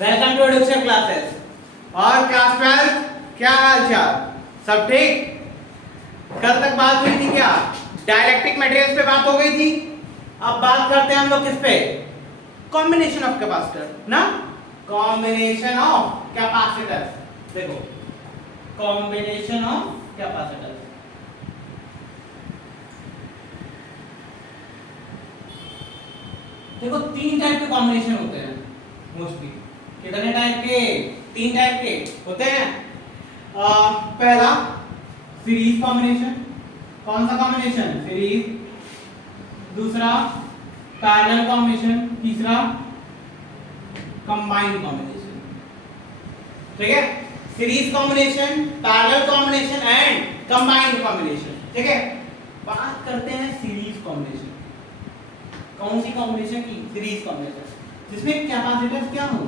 Welcome to education classes. और class 12 क्या हाल चाल, सब ठीक? कल तक बात हुई थी क्या? डाइलेक्ट्रिक मटेरियल्स पे बात हो गई थी। अब बात करते हैं हम लोग किस पे? कॉम्बिनेशन ऑफ कैपेसिटर ना, कॉम्बिनेशन ऑफ कैपेसिटर। देखो कॉम्बिनेशन ऑफ कैपेसिटर, देखो तीन टाइप के कॉम्बिनेशन होते हैं मोस्टली। कितने टाइप के? तीन टाइप के होते हैं। पहला सीरीज कॉम्बिनेशन। कौन सा कॉम्बिनेशन? सीरीज। दूसरा पैरेलल कॉम्बिनेशन। तीसरा कंबाइंड कॉम्बिनेशन। ठीक है, series combination, parallel combination and combined combination. ठीक है, बात करते हैं सीरीज कॉम्बिनेशन। कौन सी कॉम्बिनेशन की? सीरीज कॉम्बिनेशन, जिसमें कैपेसिटर्स क्या हो?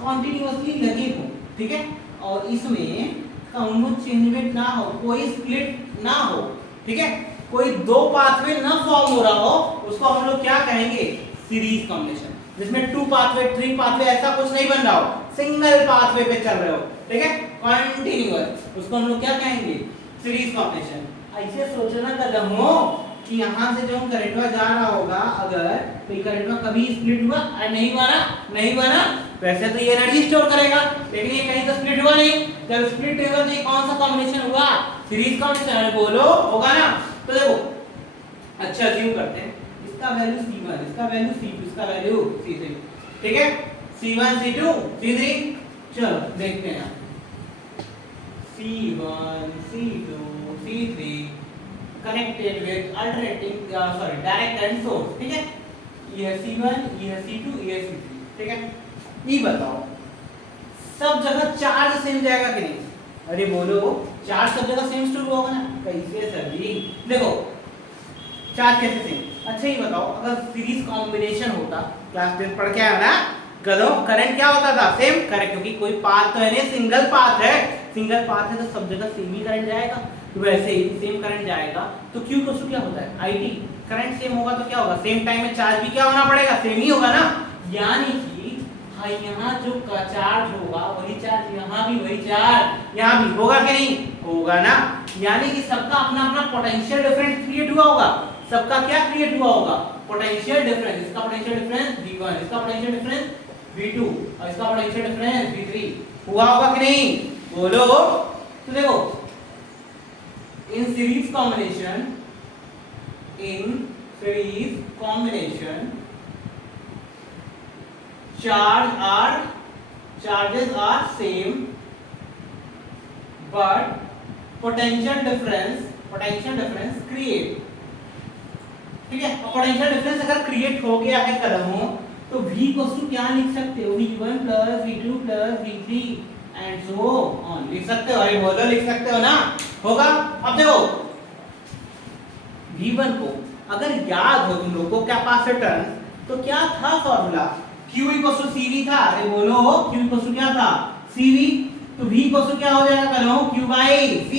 कॉन्टिन्यूअसली लगे हो। ठीक है, और इसमें कौनो चेंजमेंट ना हो, कोई स्प्लिट ना हो। ठीक है, कोई दो पाथवे ना फॉर्म हो रहा हो, उसको हम लोग क्या कहेंगे? Series combination. जिसमें टू पाथवे, थ्री पाथवे ऐसा कुछ नहीं बन रहा हो, सिंगल पाथवे पे चल रहे हो। ठीक है, कॉन्टिन्यूअस, उसको हम लोग क्या कहेंगे? Series combination. ऐसे सोचना कर हो कि यहाँ से जो करंट जा रहा होगा, अगर कोई करंट कभी स्प्लिट हुआ? नहीं हुआ ना, नहीं हुआ ना। वैसे तो ये एनर्जी स्टोर करेगा, लेकिन ये कहीं तो स्प्लिट हुआ नहीं। जब स्प्लिट होगा तो ये कौन सा कॉम्बिनेशन हुआ? Series combination. अरे बोलो, होगा ना? तो देखो, अच्छा अज्यूम करते हैं इसका वैल्यू C1, इसका वैल्यू C2, इसका वैल्यू C3। ठीक है, C1 C2 C3। चलो देखते हैं C1 C2 C3 connected with alternating direct current source। ठीक है, ये है C1, ये है C2, ये है C3। ठीक है, ये बताओ सब जगह चार्ज सेम जाएगा कि नहीं? अरे बोलो, चार्ज सब जगह सेम स्टोर होगा ना? कैसे सर जी? देखो चार्ज कैसे सेम? अच्छा ये बताओ, अगर सीरीज कॉम्बिनेशन होता, क्लास 10 पढ़ के आया ना, करो करंट क्या होता था? सेम करंट, क्योंकि कोई पाथ तो है नहीं, सिंगल पाथ है। सिंगल पाथ है तो सब जगह सेम ही करंट जाएगा, तो वैसे ही सेम करंट जाएगा। तो Q को क्या होता है? IT। करंट सेम होगा तो क्या होगा? सेम टाइम में चार्ज भी क्या होना पड़ेगा? सेम ही होगा ना। यानी कि हाँ, यहाँ जो चार्ज होगा वही चार्ज यहाँ भी, वही चार्ज यहाँ भी होगा कि नहीं? होगा ना। यानी कि सबका अपना अपना पोटेंशियल डिफरेंस क्रिएट हुआ होगा। सबका क्या क्रिएट हुआ होगा? Potential difference. इसका पोटेंशियल डिफरेंस V1, इसका पोटेंशियल डिफरेंस V2 और इसका पोटेंशियल डिफरेंस V3 हुआ होगा कि नहीं? बोलो। तो देखो in series combination charges are same, but potential difference create। ठीक है, पोटेंशियल डिफरेंस अगर क्रिएट हो गया है कदमों, तो V को क्या लिख सकते हो? V1 plus V2 plus V3 and so on लिख सकते हो। अरे बोलो, लिख सकते हो ना? होगा। अब देखो V1 को अगर याद हो तुम लोग को कैपेसिटेंस, तो क्या था फॉर्मूला? Q = CV था। अरे बोलो, Q = क्या था? CV। तो V = क्या हो जाएगा? करो Q/C।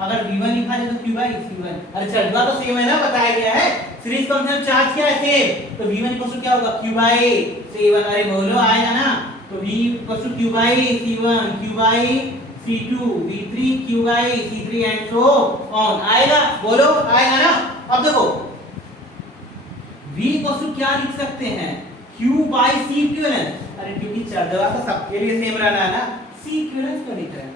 अगर V1 लिखा जाए तो Q/C1। अरे चलवा तो सेम है ना, बताया गया है। सीरीज कॉम्बिनेशन चार्ज क्या है? सेम। तो V1 = क्या होगा? Q/C1। अरे बोलो, आएगा ना? तो V = Q/C1 Q/C2 V3 Q/C3 and so on. आएगा? बोलो, आएगा ना? अब देखो V को क्या लिख सकते हैं? Q/C equivalent. अरे क्योंकि चर्चा तो सबके लिए सेम रहना है ना, C इक्विवेलेंट क्यों लिख रहे हैं?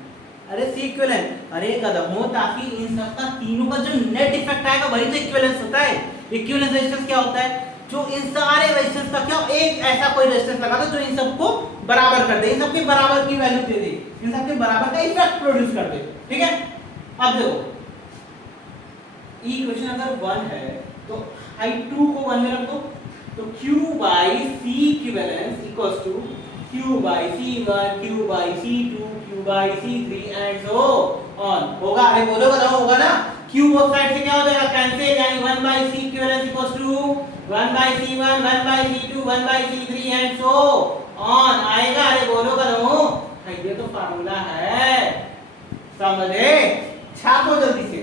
अरे C इक्विवेलेंट, अरे कदमों, ताकि इन सबका तीनों का जो नेट इफेक्ट आएगा वही तो इक्विवेलेंस होता है। इक्विवेलेंस रेजिस्टेंस क्या होता है? जो इन सारे रेजिस्टेंस का क्या एक ऐसा कोई रेजिस्टेंस लगा दो जो इन सबको बराबर कर दे, इन सबके बराबर की वैल्यू दे दे, इन सबके बराबर का इफेक्ट प्रोड्यूस कर दे। ठीक है, अब देखो इक्वेशन अगर 1 है तो I2 को 1 में रख दो, तो Q/C equivalence equals to Q/C1 Q/C2 Q/C3 and so on. होगा? अरे बोलो, बताओ, होगा ना? Q बोथ साइड से क्या हो जाएगा? कैंसिल, यानी 1/C equivalence equals to 1/C1 1/C2 1/C3 and so on. आएगा? अरे बोलो, करो। ये तो फार्मूला है, समझे? छापो जल्दी से।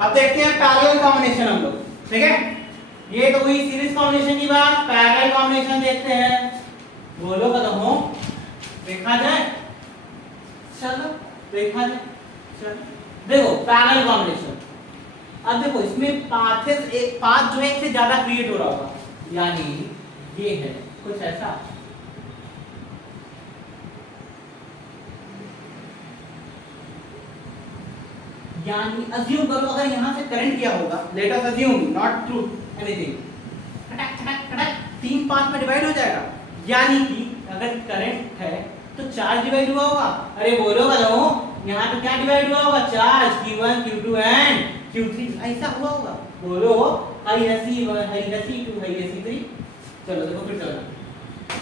अब देखते हैं पैरेलल कॉम्बिनेशन हम लोग, ठीक है। ये तो हुई सीरीज कॉम्बिनेशन की बात, पैरेलल कॉम्बिनेशन देखते हैं। बोलो कदमों, देखा जाए, चलो देखा जाए, चलो देखो पैरेलल कॉम्बिनेशन। अब देखो इसमें पाथेस एक पाथ जो है एक से ज्यादा क्रिएट हो रहा होगा, यानी ये है कुछ ऐसा, यानी अज्यूम करो अगर यहां से करंट किया होगा, let us assume not true anything, खटक खटक खटक 3 पार्ट में डिवाइड हो जाएगा, यानी कि अगर करंट है तो चार्ज डिवाइड हुआ होगा। अरे बोलो बोलो, यहां तो क्या डिवाइड हुआ होगा, charge Q1 Q2 and Q3, ऐसा हुआ होगा। बोलो हाई है C1 हाई है C2 हाई है C3। चलो देखो फिर चलो,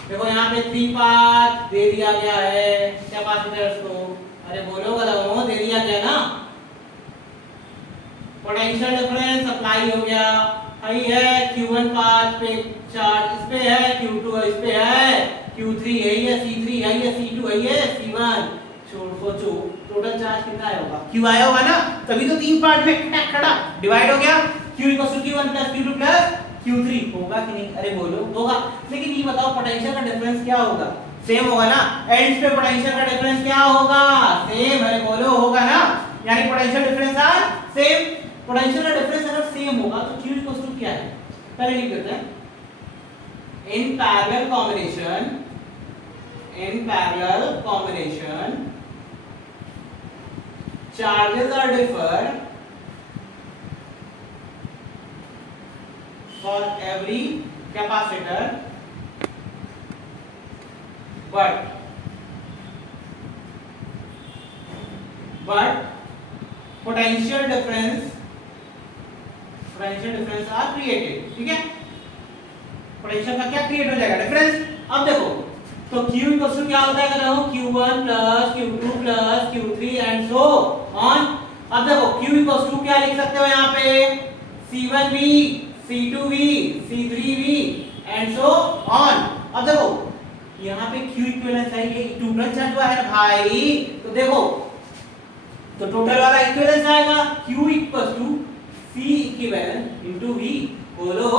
देखो यहाँ पे 3 पाथ दे दिया गया है कैपेसिटर्स को। अरे बोलो बोलो, दे दिया गया ना, पोटेंशियल डिफरेंस अप्लाई हो गया, हाई है Q1 पाथ पे चार्ज, इस पे है Q2 और इस पे है Q3, यही है C3, यही है C2, यही है C1। छोड़ सोचो टोटल चार्ज कितना आया होगा, Q आया होगा ना, तभी तो 3 पार्ट में खड़ा डिवाइड हो गया। Q = Q1 + Q2 + Q3 होगा कि नहीं, अरे बोलो होगा। लेकिन ये बताओ पोटेंशियल का डिफरेंस क्या होगा, सेम होगा ना, एंड्स पे पोटेंशियल का डिफरेंस क्या होगा, सेम, अरे बोलो होगा ना, यानी potential difference are same. Potential का डिफरेंस अगर सेम होगा तो Q = क्या है, पहले लिख देते हैं। इन parallel combination charges are differ for every capacitor, but potential difference are created, ठीक है। पोटेंशियल का क्या क्रिएट हो जाएगा, डिफरेंस। अब देखो तो Q = क्या होता है, कहते हो Q1 + Q2 + Q3 and so on. अब देखो Q = क्या लिख सकते हो यहाँ पे, C1V C2V C3V and so on. अब देखो यहाँ पे Q इक्विवेलेंस है, ये टोटल चार्ज हुआ है भाई, तो देखो तो टोटल वाला इक्विवेलेंस आएगा Q = C इक्विवेलेंट * V। बोलो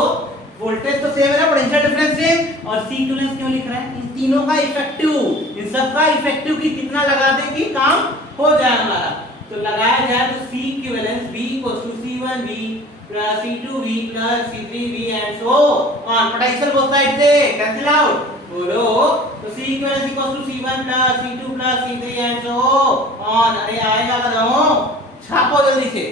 वोल्टेज तो सेम है ना, पोटेंशियल डिफरेंस सेम, और C इक्विवेलेंस क्यों लिख रहा है, इन तीनों का इफेक्टिव, इन सब का इफेक्टिव की कितना लगा दे कि काम हो जाए हमारा। तो लगाया जाए तो C equivalence V = C1V + C2V + C3V and so on. Potential both side से कैंसिल आउट, बोलो तो C equivalence = C1 + C2 + C3 and so on. अरे आएगा बताओ, छापो जल्दी से।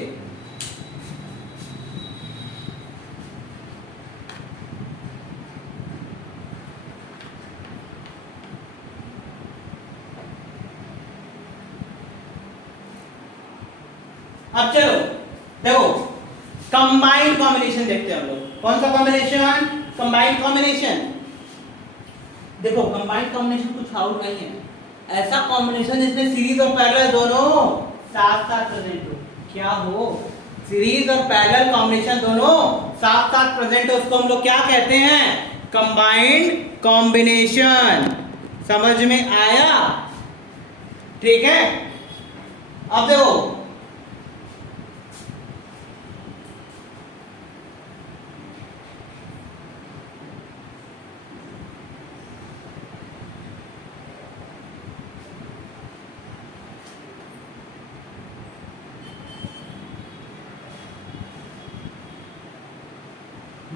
अब चलो देखो कंबाइंड कॉम्बिनेशन देखते हैं हम लोग। कौन सा कॉम्बिनेशन, कंबाइंड कॉम्बिनेशन। देखो कंबाइंड कॉम्बिनेशन कुछ आउट नहीं है, ऐसा कॉम्बिनेशन जिसमें सीरीज और पैरेलल दोनों साथ साथ प्रेजेंट हो। क्या हो, सीरीज और पैरेलल कॉम्बिनेशन दोनों साथ साथ प्रेजेंट हो, उसको हम लोग क्या कहते हैं, कंबाइंड कॉम्बिनेशन। समझ में आया, ठीक है। अब देखो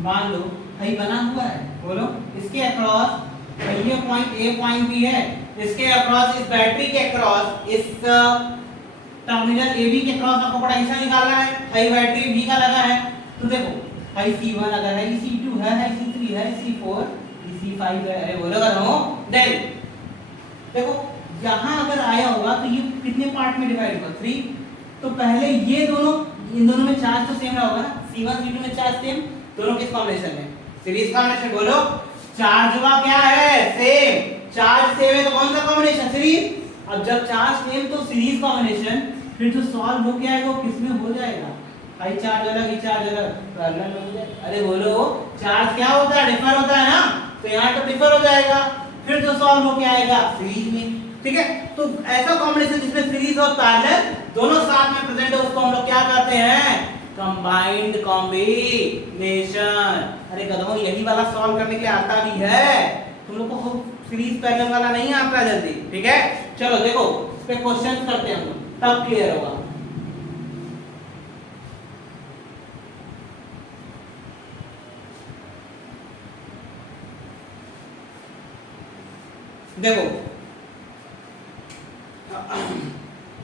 मान लो भाई बना हुआ है, बोलो इसके अक्रॉस ये पॉइंट A पॉइंट B है, इसके अक्रॉस इस बैटरी के अक्रॉस इस टर्मिनल AB के अक्रॉस आपको पोटेंशियल निकालना है, हाई बैटरी B का लगा है। तो देखो हाई C1 अगर है, C2 है, C3 है, C4 C5 है, अरे बोलो करो देन देखो यहां अगर आया होगा तो ये कितने पार्ट में डिवाइड होगा, 3। तो पहले ये दोनों, इन दोनों में चार्ज तो सेम रहा होगा ना, C1 C2 में चार्ज सेम, दोनों किस कॉम्बिनेशन में, सीरीज कॉम्बिनेशन। बोलो चार्ज हुआ क्या है, सेम, चार्ज सेम है तो कौन सा कॉम्बिनेशन, सीरीज। अब जब चार्ज सेम तो सीरीज कॉम्बिनेशन, फिर जो सॉल्व हो क्या आएगा, किसमें हो जाएगा, हाई चार्ज अलग, ई चार्ज अलग, पैरेलल हो जाएगा। अरे बोलो चार्ज क्या होता है, डिफर होता है ना, तो यहाँ तो डिफर हो जाएगा, फिर जो सॉल्व हो क्या आएगा, सीरीज में, ठीक है। तो ऐसा कॉम्बिनेशन जिसमें सीरीज और पैरेलल दोनों साथ में प्रेजेंट है, उसको हम लोग क्या कहते हैं, कंबाइंड कॉम्बिनेशन। अरे गधों, यही वाला सॉल्व करने के लिए आता भी है, तुम लोग को सीरीज पैरेलल वाला नहीं आता जल्दी। ठीक है, चलो देखो इस पे क्वेश्चन करते हैं हम लोग, तब क्लियर होगा। देखो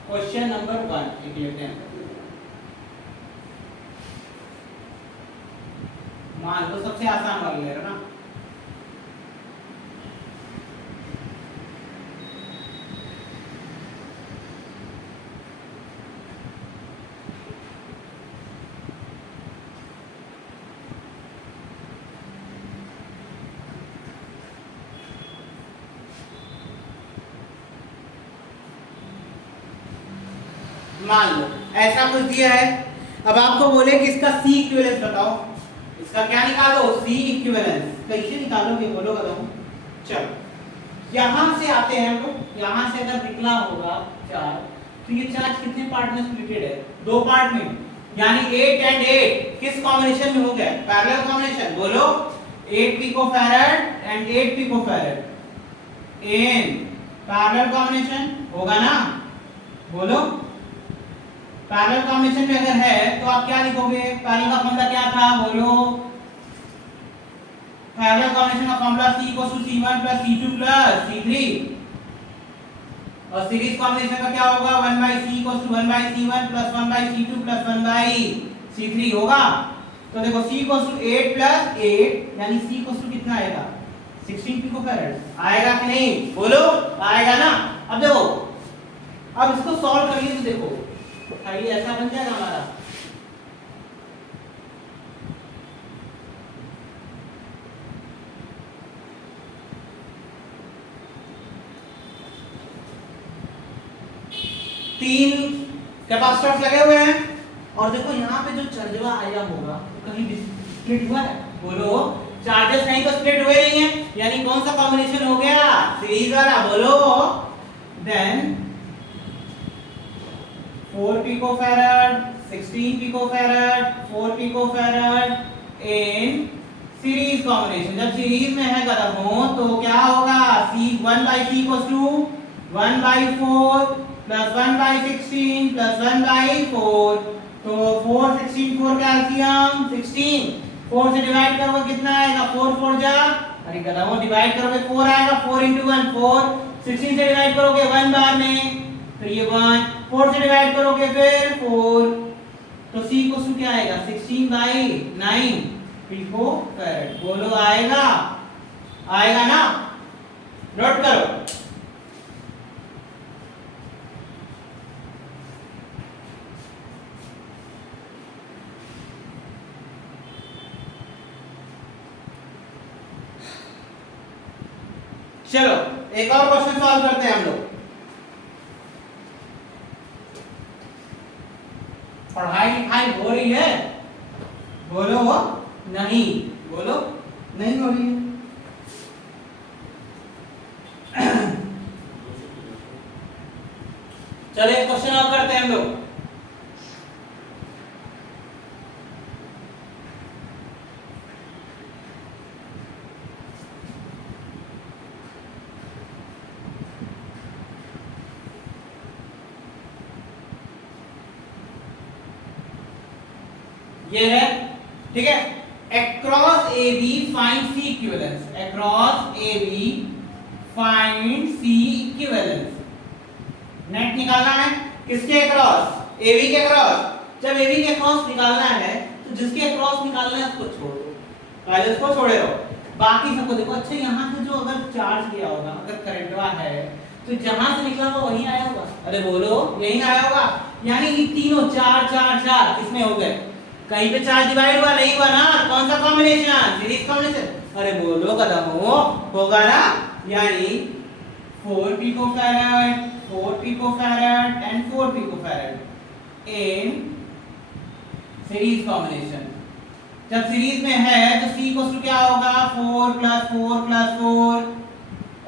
क्वेश्चन नंबर 1 एक लेते हैं। मान लो सबसे आसान वाला ले रहे हो ना, मान लो ऐसा कुछ दिया है। अब आपको बोले कि इसका C इक्विवेलेंस बताओ, इसका क्या निकालो, C इक्विवेलेंस। कैसे निकालोगे बोलो बताओ। चलो यहां से आते हैं हम लोग, यहां से अगर निकला होगा चार्ज, तो ये चार्ज कितने पार्ट में स्प्लिटेड है, 2 पार्ट में, यानी 8 एंड 8 किस कॉम्बिनेशन में हो गया, पैरेलल कॉम्बिनेशन। बोलो 8 picofarad and 8 picofarad in parallel combination होगा ना। बोलो पैरेलल कॉम्बिनेशन में अगर है तो आप क्या लिखोगे, पैरेलल का फॉर्मूला क्या था, बोलो पैरेलल कॉम्बिनेशन का formula C = C1 + C2 + C3, और सीरीज कॉम्बिनेशन का क्या होगा, 1/C = 1/C1 + 1/C2 + 1/C3 होगा। तो देखो C = 8 + 8 यानी C = कितना आएगा, 16 पिकोफैराड आएगा कि नहीं, बोलो आएगा ना। अब देखो, अब इसको सॉल्व करिए तो देखो ये ऐसा बन जाएगा हमारा। तीन कैपेसिटर्स लगे हुए हैं, और देखो यहाँ पे जो चार्जवा आया होगा तो कहीं स्प्लिट हुआ है, बोलो चार्जेस कहीं तो स्प्लिट हुए नहीं है, यानी कौन सा कॉम्बिनेशन हो गया, सीरीज वाला। बोलो then 4 picofarad 16 picofarad 4 picofarad in series combination. जब सीरीज में है गधों तो क्या होगा, C 1/C = 1/4 + 1/16 + 1/4, तो 4 16 4 का एलसीएम 16, 4 से डिवाइड करोगे कितना आएगा, 4 4 जा, अरे गधों डिवाइड करोगे 4 आएगा, 4 × 1 4, 16 से डिवाइड करोगे 1 बार में तो ये 1, 4 से डिवाइड करोगे फिर 4, तो C को क्या आएगा, 16/9 पिकोफैराड। बोलो आएगा, आएगा ना, नोट करो। चलो एक और क्वेश्चन सॉल्व करते हैं हम लोग। पढ़ाई लिखाई हो रही है, बोलो नहीं, बोलो नहीं हो रही है। चलो एक क्वेश्चन और करते हैं हम लोग। ये है, ठीक है, across AB find C equivalence, across AB find C equivalence। Net निकालना है किसके अक्रॉस, AB के अक्रॉस। जब AB के अक्रॉस निकालना है तो जिसके अक्रॉस निकालना है उसको छोड़ दो, पहले उसको छोड़े रहो, बाकी सबको देखो। अच्छा यहाँ से जो अगर चार्ज दिया होगा, अगर करंटवा है तो जहां से निकला होगा वहीं आया होगा, अरे बोलो यहीं आया होगा, यानी ये तीनों 4 4 4 किसमें हो गए, कहीं पे चार्ज डिवाइड हुआ नहीं हुआ ना, कौन सा कॉम्बिनेशन, सीरीज कॉम्बिनेशन। अरे बोलो कदमों होगा ना, यानी 4 picofarad 4 picofarad and 4 picofarad in series combination. जब सीरीज में है तो C को क्या होगा, 4 + 4 + 4,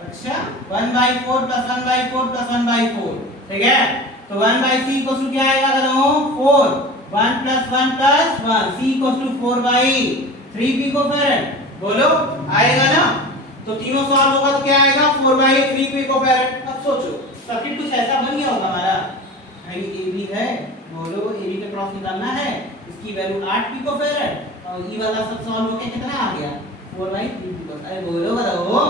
अच्छा 1/4 + 1/4 + 1/4, ठीक है। तो 1/C को क्या आएगा कदमों 4, 1 plus 1 plus 1 c equals to 4 by 3 picofarad. बोलो आएगा ना? तो तीनों सॉल्व होगा तो क्या आएगा 4 by 3 पिकोफैरेड। अब सोचो सर्किट कुछ ऐसा बन गया होगा हमारा, ये AB है, बोलो AB के क्रॉस निकालना है, इसकी वैल्यू 8 पिकोफैरेड और ये वाला सब सॉल्व होके कितना आ गया 4 by 3 पिकोफैरेड। अरे बोलो बताओ,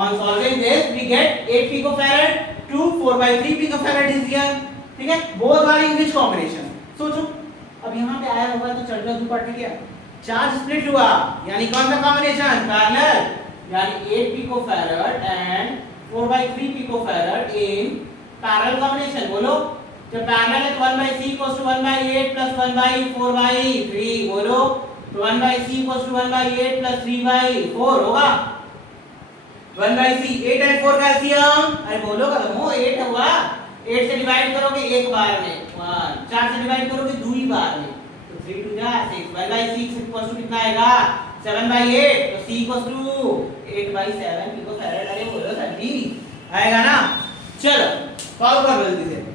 on solving this we get 8 picofarad to 4 by 3 picofarad is here। ठीक है, both are in which combination? सोचो अब यहाँ पे आया होगा तो चढ़ दो पार्ट में क्या चार्ज स्प्लिट हुआ, यानी कौन सा कॉम्बिनेशन पैरेलल, यानी 8 picofarad and 4 by 3 picofarad in parallel combination. बोलो जब पैरेलल है तो 1 by c equals to 1 by 8 plus 1 by 4 by 3। बोलो तो 1 by c equals to 1 by 8 plus 3 by 4 होगा। 1 by c 8 and 4 का एलसीएम, अरे बोलो करो 8 हुआ, 8 से डिवाइड करोगे एक बार में 1, 4 से डिवाइड करोगे दो ही बार में तो 3 2 जा 6। 1 by 6 इक्वल्स टू कितना आएगा 7 by 8 तो c इक्वल्स टू 8 by 7 पिकोफैरड। अरे बोलो सर जी आएगा ना? चलो सॉल्व कर जल्दी से।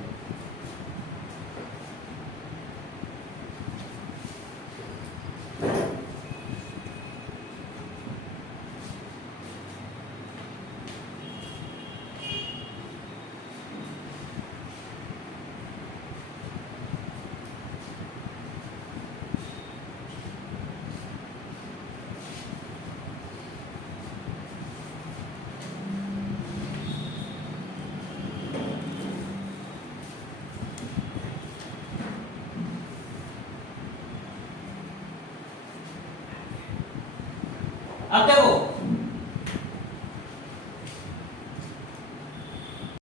अब देखो